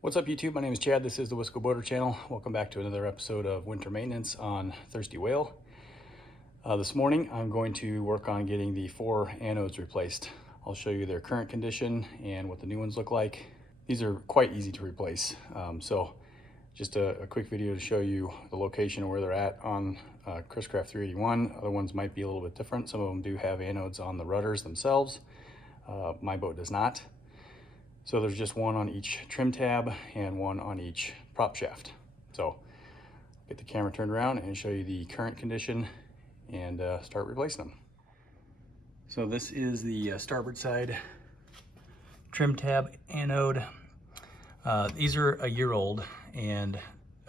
What's up YouTube? My name is Chad. This is the Wisco Boater channel. Welcome back to another episode of Winter Maintenance on Thirsty Whale. This morning I'm going to work on getting the 4 anodes replaced. I'll show you their current condition and what the new ones look like. These are quite easy to replace. So just a quick video to show you the location of where they're at on Chris-Craft 381. Other ones might be a little bit different. Some of them do have anodes on the rudders themselves. My boat does not. So there's just one on each trim tab and one on each prop shaft. So get the camera turned around and show you the current condition and start replacing them. So this is the starboard side trim tab anode. These are a year old and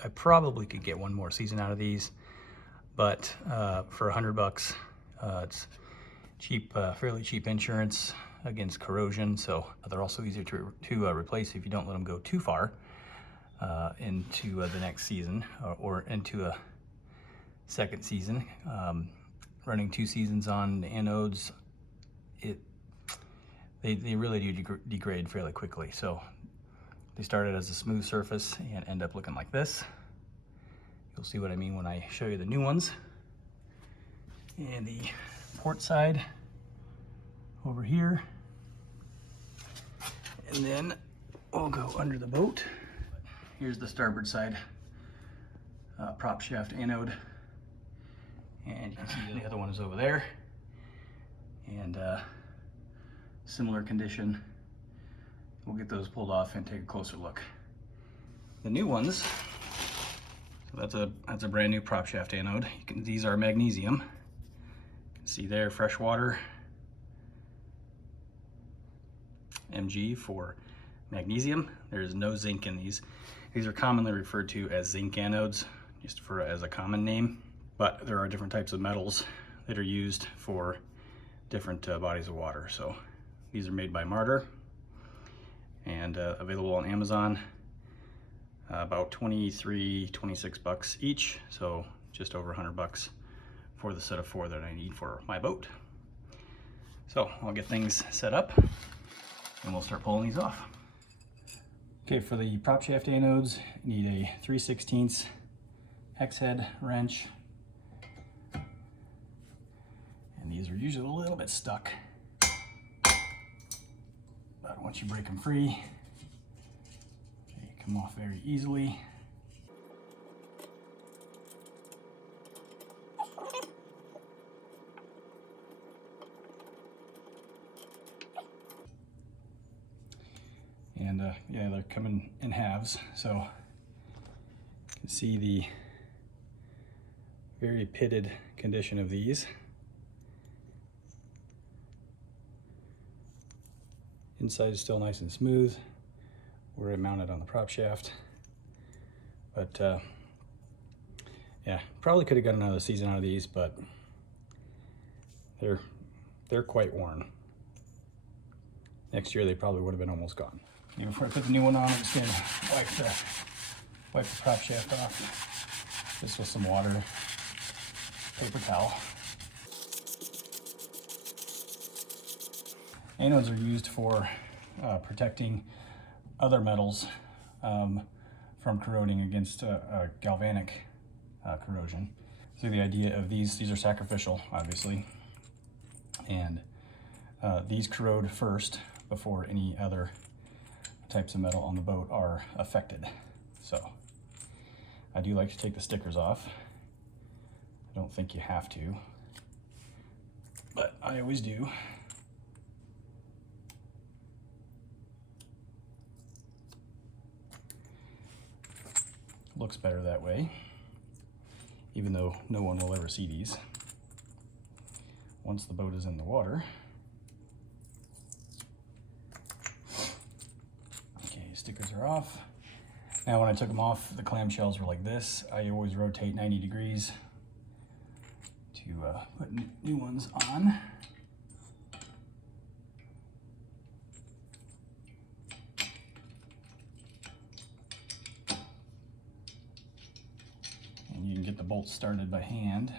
I probably could get one more season out of these, but for $100, it's cheap, fairly cheap insurance against corrosion, so they're also easier to replace if you don't let them go too far into the next season or into a second season. Running 2 seasons on anodes, they really do degrade fairly quickly. So they started as a smooth surface and end up looking like this. You'll see what I mean when I show you the new ones. And the port side over here, and then we'll go under the boat. Here's the starboard side prop shaft anode, and you can see the other one is over there, and similar condition. We'll get those pulled off and take a closer look. The new ones, so that's a brand new prop shaft anode. These are magnesium. You can see there, freshwater Mg for magnesium. There's no zinc in these. These are commonly referred to as zinc anodes, just as a common name, but there are different types of metals that are used for different bodies of water. So these are made by Martyr and available on Amazon, about 26 bucks each, so just over $100 for the set of 4 that I need for my boat. So I'll get things set up and we'll start pulling these off. Okay, for the prop shaft anodes, you need a 3/16 hex head wrench. And these are usually a little bit stuck, but once you break them free, they come off very easily. And yeah, they're coming in halves, so you can see the very pitted condition of these. Inside is still nice and smooth where I mounted on the prop shaft, but yeah, probably could have got another season out of these, but they're quite worn. Next year they probably would have been almost gone. Before I put the new one on, I'm just going to wipe the prop shaft off, just with some water, paper towel. Anodes are used for protecting other metals from corroding against galvanic corrosion. So the idea of these are sacrificial, obviously, and these corrode first before any other types of metal on the boat are affected. So I do like to take the stickers off. I don't think you have to, but I always do. Looks better that way, even though no one will ever see these. Once the boat is in the water, stickers are off. Now when I took them off, the clamshells were like this. I always rotate 90 degrees to put new ones on. And you can get the bolts started by hand.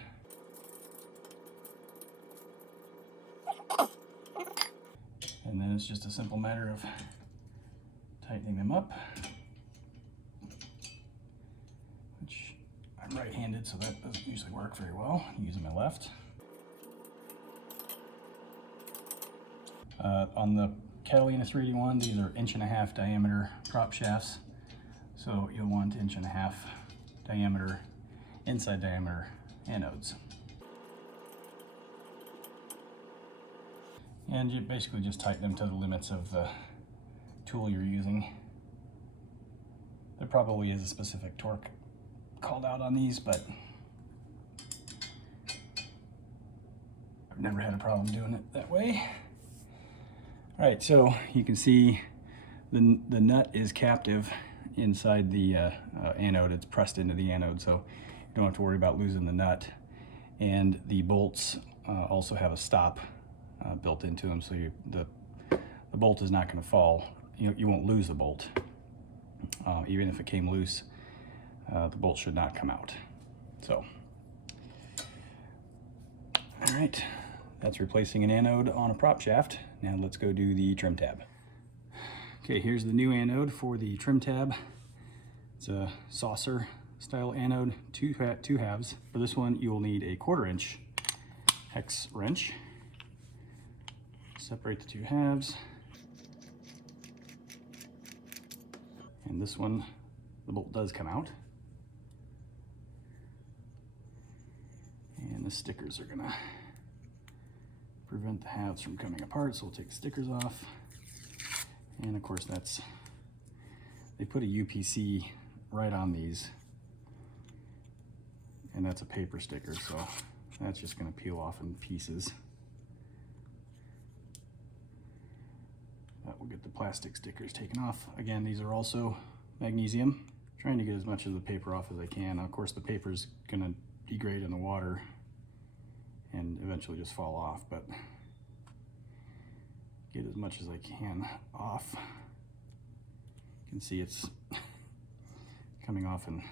And then it's just a simple matter of tightening them up. right-handed, so that doesn't usually work very well using my left. On the Catalina 381, these are 1.5" diameter prop shafts. So you'll want 1.5" diameter, inside diameter anodes. And you basically just tighten them to the limits of the tool you're using. There probably is a specific torque called out on these, but I've never had a problem doing it that way. All right, so you can see the nut is captive inside the anode. It's pressed into the anode, so you don't have to worry about losing the nut. And the bolts also have a stop built into them, so the bolt is not going to fall. You won't lose the bolt. Even if it came loose, the bolt should not come out. So, all right, that's replacing an anode on a prop shaft. Now let's go do the trim tab. Okay, here's the new anode for the trim tab. It's a saucer style anode, two halves. For this one, you will need a 1/4" hex wrench. Separate the two halves. And this one, the bolt does come out. And the stickers are gonna prevent the halves from coming apart, so we'll take the stickers off. And of course they put a UPC right on these, and that's a paper sticker, so that's just gonna peel off in pieces. That will get the plastic stickers taken off. Again, these are also magnesium. Trying to get as much of the paper off as I can. Of course, the paper's gonna degrade in the water and eventually just fall off, but get as much as I can off. You can see it's coming off in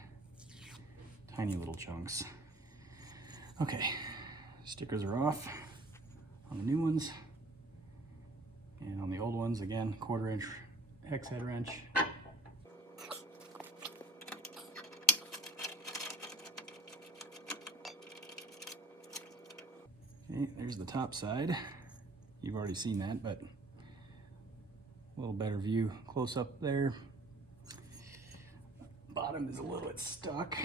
tiny little chunks. Okay, stickers are off on the new ones. And on the old ones, again, 1/4" hex head wrench. Okay, there's the top side. You've already seen that, but a little better view close up there. Bottom is a little bit stuck.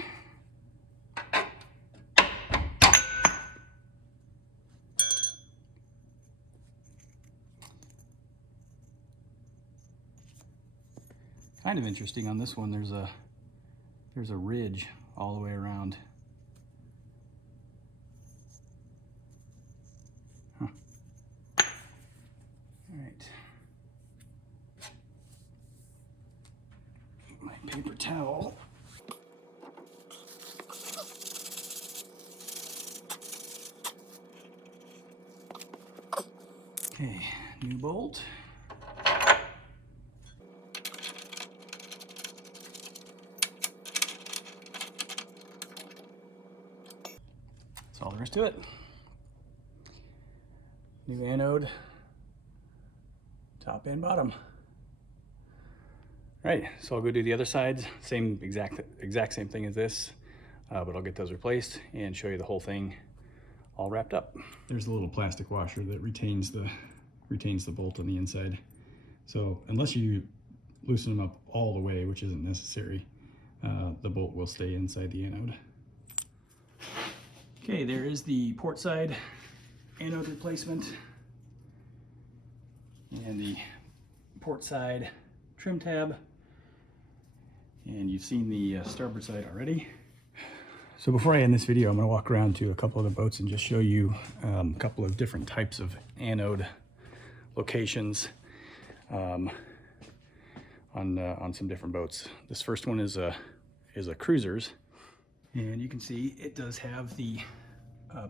Kind of interesting on this one, there's a ridge all the way around. Huh. All right. My paper towel. Okay, new bolt. That's all there is to it. New anode, top and bottom. All right, so I'll go do the other sides. Same exact same thing as this, but I'll get those replaced and show you the whole thing all wrapped up. There's a little plastic washer that retains the bolt on the inside. So unless you loosen them up all the way, which isn't necessary, the bolt will stay inside the anode. Okay, there is the port side anode replacement and the port side trim tab. And you've seen the starboard side already. So before I end this video, I'm going to walk around to a couple of the boats and just show you a couple of different types of anode locations on some different boats. This first one is a cruiser's. And you can see it does have the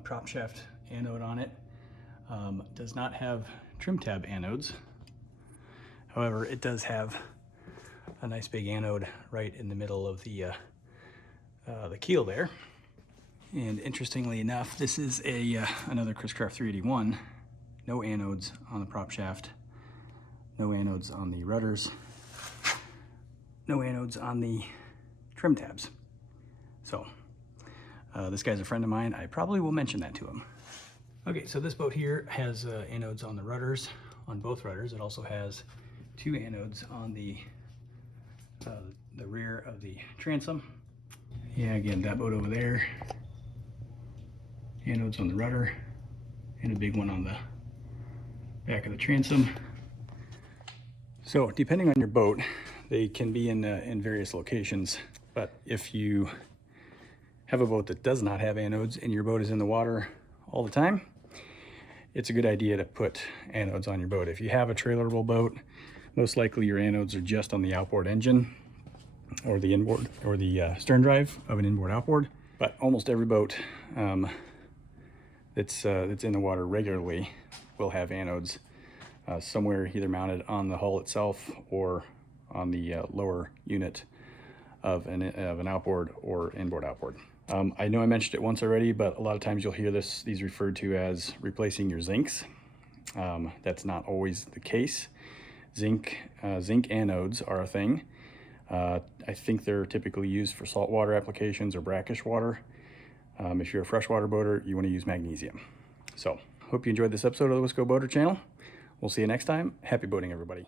prop shaft anode on it. Does not have trim tab anodes. However, it does have a nice big anode right in the middle of the keel there. And interestingly enough, this is another Chris-Craft 381. No anodes on the prop shaft. No anodes on the rudders. No anodes on the trim tabs. So This guy's a friend of mine. I probably will mention that to him. Okay, so this boat here has anodes on the rudders, on both rudders. It also has 2 anodes on the rear of the transom. Yeah, again, that boat over there, anodes on the rudder, and a big one on the back of the transom. So depending on your boat, they can be in various locations. But if you have a boat that does not have anodes and your boat is in the water all the time, it's a good idea to put anodes on your boat. If you have a trailerable boat, most likely your anodes are just on the outboard engine or the inboard or the stern drive of an inboard outboard. But almost every boat that's in the water regularly will have anodes somewhere, either mounted on the hull itself or on the lower unit of an outboard or inboard outboard. I know I mentioned it once already, but a lot of times you'll hear these referred to as replacing your zincs. That's not always the case. Zinc anodes are a thing. I think they're typically used for saltwater applications or brackish water. If you're a freshwater boater, you want to use magnesium. So, hope you enjoyed this episode of the Wisco Boater channel. We'll see you next time. Happy boating, everybody.